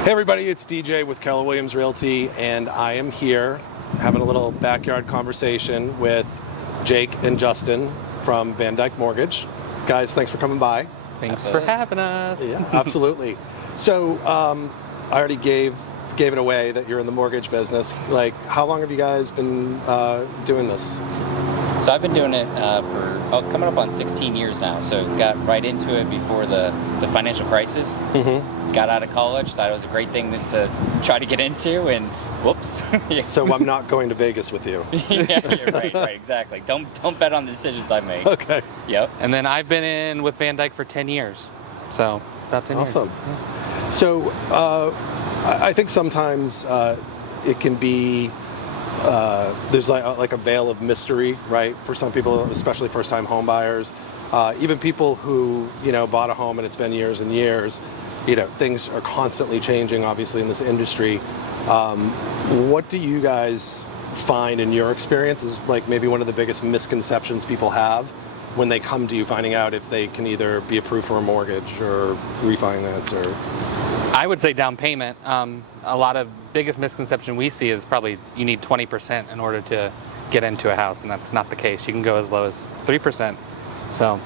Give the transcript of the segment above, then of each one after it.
Hey everybody, it's DJ with Keller Williams Realty, and I am here having a little backyard conversation with Jake and Justin from VanDyk Mortgage. Guys, thanks for coming by. Thanks for having us. Yeah, absolutely. So I already gave it away that you're in the mortgage business. Like, how long have you guys been doing this? So I've been doing it for coming up on 16 years now. So got right into it before the financial crisis. Mm-hmm. Got out of college, thought it was a great thing to try to get into, and whoops. So I'm not going to Vegas with you. Yeah, right, exactly. Don't bet on the decisions I make. Okay. Yep. And then I've been in with VanDyk for 10 years. So about 10 years. Awesome. So I think sometimes it can be, there's like a veil of mystery, right? For some people, especially first-time home buyers, even people who, bought a home and it's been years and years, things are constantly changing, obviously, in this industry. What do you guys find in your experience is like maybe one of the biggest misconceptions people have when they come to you finding out if they can either be approved for a mortgage or refinance? Or I would say down payment. A lot of biggest misconception we see is probably you need 20% in order to get into a house, and that's not the case. You can go as low as 3%. So,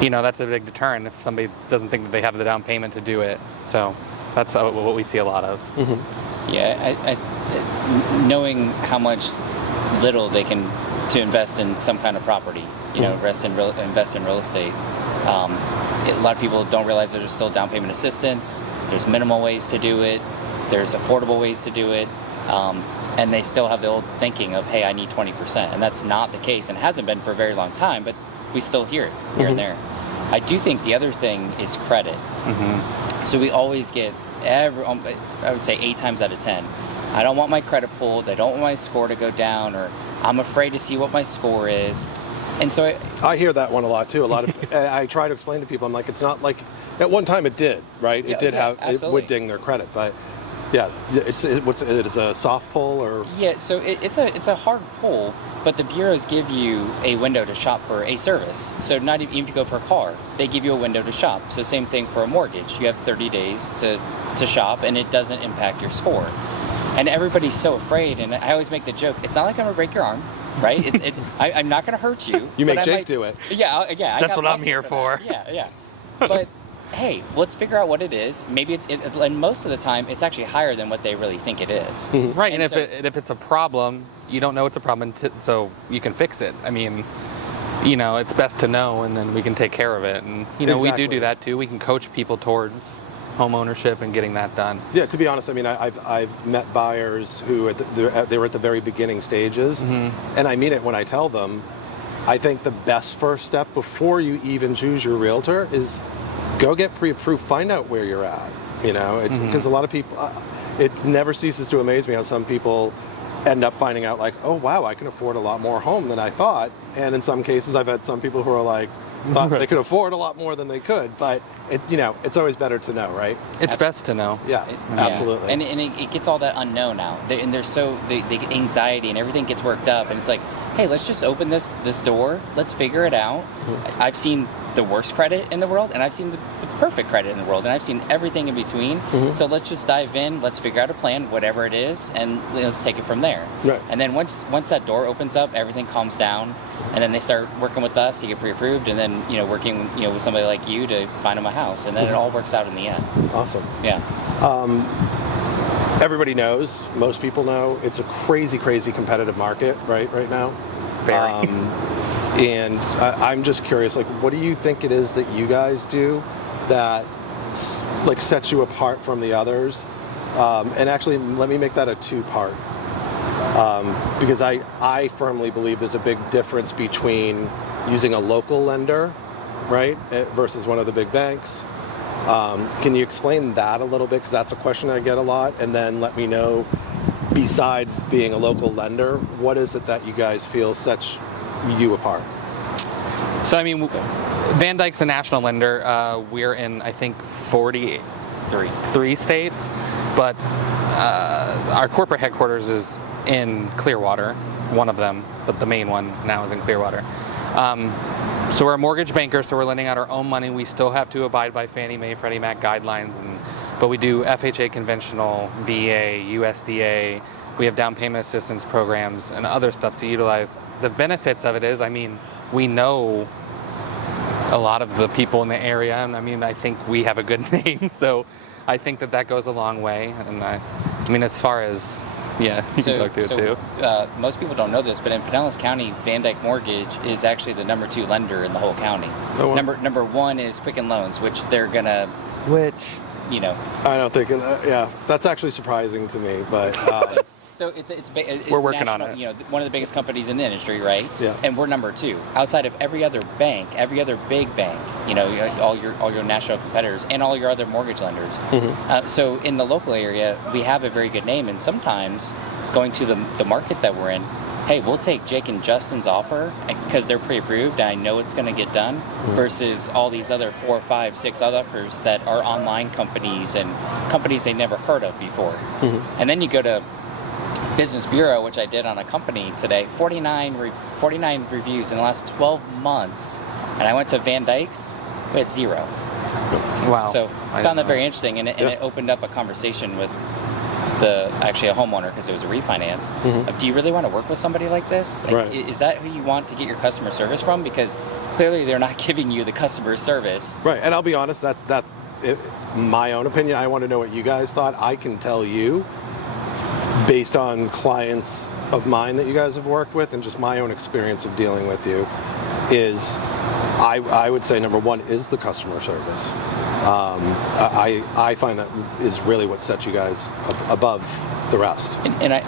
that's a big deterrent if somebody doesn't think that they have the down payment to do it. So that's what we see a lot of. Mm-hmm. Yeah, knowing how much little they can to invest in some kind of property, invest in real estate. A lot of people don't realize that there's still down payment assistance. There's minimal ways to do it. There's affordable ways to do it. And they still have the old thinking of, hey, I need 20%. And that's not the case, and hasn't been for a very long time, but we still hear it here and there. I do think the other thing is credit. Mm-hmm. So we always get, I would say 8 times out of 10, I don't want my credit pulled, I don't want my score to go down, or I'm afraid to see what my score is. And so I hear that one a lot too. A lot of I try to explain to people, I'm like, it's not like at one time it did, right? It did have absolutely. It would ding their credit, but yeah, it is a soft pull or so it's a hard pull, but the bureaus give you a window to shop for a service. So not even if you go for a car, they give you a window to shop. So same thing for a mortgage. You have 30 days to shop, and it doesn't impact your score. And everybody's so afraid, and I always make the joke, it's not like I'm gonna break your arm, right? I'm not gonna hurt you. You make Jake do it. Yeah. That's what I'm here for. Yeah. But hey, let's figure out what it is. Maybe and most of the time, it's actually higher than what they really think it is. Mm-hmm. Right, and if it's a problem, you don't know it's a problem, so you can fix it. I mean, it's best to know, and then we can take care of it. And exactly. We do that too. We can coach people towards home ownership and getting that done. Yeah, to be honest, I mean, I've met buyers who they were at the very beginning stages, mm-hmm. and I mean it when I tell them, I think the best first step before you even choose your realtor is go get pre-approved, find out where you're at, because a lot of people, it never ceases to amaze me how some people end up finding out like, oh wow, I can afford a lot more home than I thought. And in some cases, I've had some people who are like, thought they could afford a lot more than they could, but it's always better to know, right? It's best to know. Yeah, absolutely. And it gets all that unknown out, and there's the anxiety and everything gets worked up, and it's like, hey, let's just open this door, let's figure it out. Mm-hmm. I've seen the worst credit in the world, and I've seen the perfect credit in the world, and I've seen everything in between. Mm-hmm. So let's just dive in, let's figure out a plan, whatever it is, and let's take it from there. Right. And then once that door opens up, everything calms down, and then they start working with us to get pre-approved, and then working with somebody like you to find them a house, and then it all works out in the end. Awesome. Yeah. Everybody knows, most people know, it's a crazy competitive market right now. Very. And I'm just curious, like, what do you think it is that you guys do that sets you apart from the others? And actually, let me make that a 2-part. Because I firmly believe there's a big difference between using a local lender, right, versus one of the big banks. Can you explain that a little bit? Because that's a question I get a lot. And then let me know, besides being a local lender, what is it that you guys feel sets you apart? So, I mean, VanDyk's a national lender. We're in, I think, 43 states, but our corporate headquarters is in Clearwater, one of them, but the main one now is in Clearwater. So we're a mortgage banker, so we're lending out our own money. We still have to abide by Fannie Mae, Freddie Mac guidelines and but we do FHA conventional, VA, USDA. We have down payment assistance programs and other stuff to utilize. The benefits of it is, I mean, we know a lot of the people in the area, and I mean, I think we have a good name, so I think that goes a long way. And I mean, as far as, yeah, you can talk to it too. Most people don't know this, but in Pinellas County, VanDyk Mortgage is actually the #2 lender in the whole county. Oh, wow. Number one is Quicken Loans, which they're gonna, you know. I don't think, yeah, that's actually surprising to me, but. So we're working on national, it. You know, one of the biggest companies in the industry, right? Yeah. And we're #2 outside of every other bank, every other big bank. You know, all your national competitors and all your other mortgage lenders. Mm-hmm. So in the local area, we have a very good name, and sometimes going to the market that we're in, hey, we'll take Jake and Justin's offer because they're pre-approved and I know it's going to get done, versus all these other 4, 5, 6 other offers that are online companies and companies they never heard of before. And then you go to Business Bureau, which I did on a company today, 49 reviews in the last 12 months, and I went to VanDyk's, we had 0. Wow. So I found that very interesting, and it opened up a conversation with actually a homeowner, because it was a refinance, of, do you really want to work with somebody like this? Like, Right. Is that who you want to get your customer service from? Because clearly they're not giving you the customer service. Right, and I'll be honest, that's my own opinion. I want to know what you guys thought. I can tell you, based on clients of mine that you guys have worked with and just my own experience of dealing with you, is I would say #1 is the customer service. I find that is really what sets you guys above the rest. And I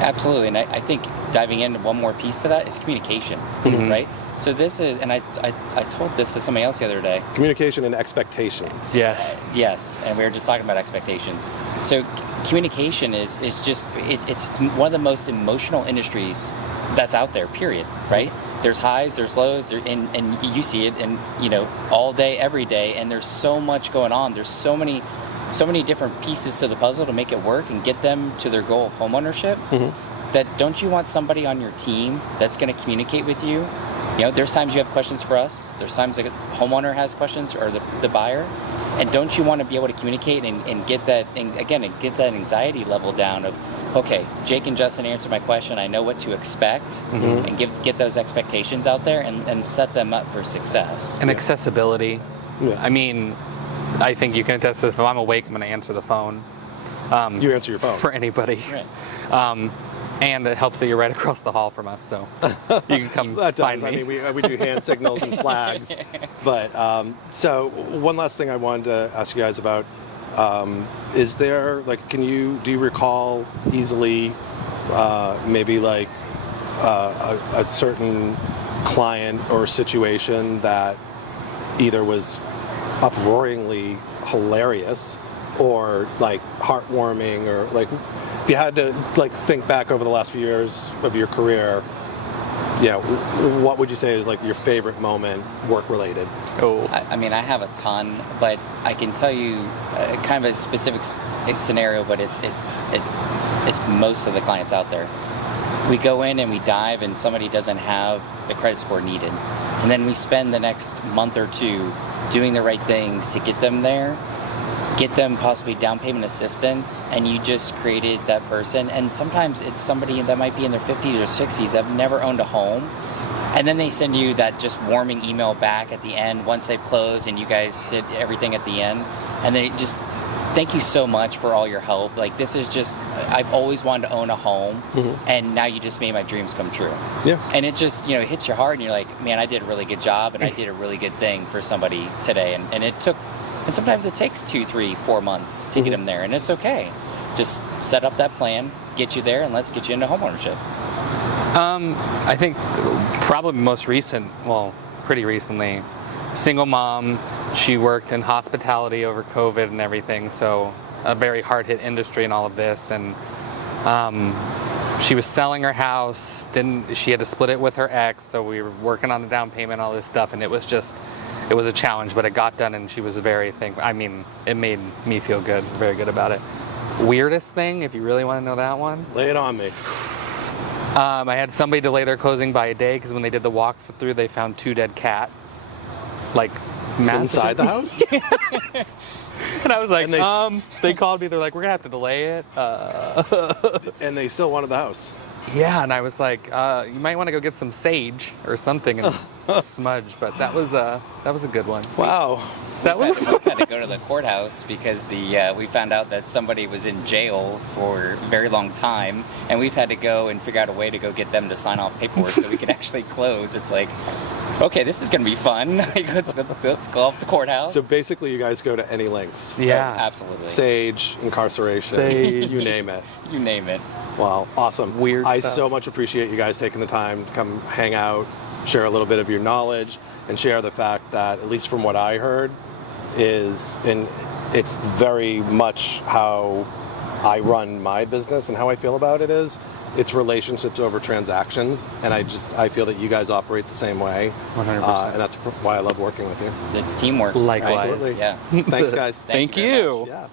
absolutely, and I think diving into one more piece to that is communication, right? So this is, and I told this to somebody else the other day. Communication and expectations. Yes. Yes, and we were just talking about expectations. So communication is just, it's one of the most emotional industries that's out there, period, right? There's highs, there's lows, and you see it, and you know, all day, every day, and there's so much going on. There's so many different pieces to the puzzle to make it work and get them to their goal of homeownership. That don't you want somebody on your team that's going to communicate with you? You know, there's times you have questions for us. There's times like a homeowner has questions, or the buyer. And don't you want to be able to communicate and get that, and again, get that anxiety level down of, okay, Jake and Justin answered my question. I know what to expect, and get those expectations out there and set them up for success. And accessibility. Yeah. I mean, I think you can attest to this. If I'm awake, I'm going to answer the phone. You answer your phone. For anybody. Right. And it helps that you're right across the hall from us, so you can come That find does. me. I mean, we do hand signals and flags. But so one last thing I wanted to ask you guys about, is there, like, do you recall easily maybe like a certain client or situation that either was uproaringly hilarious or like heartwarming, or like, if you had to like think back over the last few years of your career, what would you say is like your favorite moment work related? Oh, I mean, I have a ton, but I can tell you kind of a specific scenario, but it's most of the clients out there. We go in and we dive, and somebody doesn't have the credit score needed, and then we spend the next month or two doing the right things to get them there, get them possibly down payment assistance, and you just created that person. And sometimes it's somebody that might be in their 50s or 60s that have never owned a home, and then they send you that just warming email back at the end once they've closed and you guys did everything at the end, and then it just, thank you so much for all your help. Like, this is just, I've always wanted to own a home, and now you just made my dreams come true. Yeah. And it just, it hits your heart, and you're like, man, I did a really good job, and I did a really good thing for somebody today. And it took, and sometimes it takes 2, 3, 4 months to get them there, and it's okay. Just set up that plan, get you there, and let's get you into homeownership. I think probably most recent, well, pretty recently, single mom. She worked in hospitality over COVID and everything, so a very hard-hit industry and all of this. And she was selling her house. She had to split it with her ex, so we were working on the down payment, all this stuff, and it was a challenge, but it got done, and she was very thankful. I mean, it made me feel good, very good about it. Weirdest thing, if you really want to know that one? Lay it on me. I had somebody delay their closing by a day because when they did the walkthrough, they found 2 dead cats. Like, massive. Inside the house? And I was like, And they- they called me. They're like, we're gonna have to delay it. And they still wanted the house. Yeah, and I was like, you might want to go get some sage or something and smudge. But that was a good one. Wow. That was. We've had to go to the courthouse because we found out that somebody was in jail for a very long time, and we've had to go and figure out a way to go get them to sign off paperwork so we can actually close. It's like, okay, this is going to be fun. let's go off the courthouse. So basically, you guys go to any lengths. Yeah. Absolutely. Sage, incarceration, Sage. you name it. You name it. Wow, awesome. Weird I stuff. so much appreciate you guys taking the time to come hang out, share a little bit of your knowledge, and share the fact that, at least from what I heard, and it's very much how I run my business and how I feel about it is, it's relationships over transactions, and I feel that you guys operate the same way. 100%. And that's why I love working with you. It's teamwork. Likewise. Absolutely. Yeah. Thanks, guys. Thank Thank you very you. much. Yeah.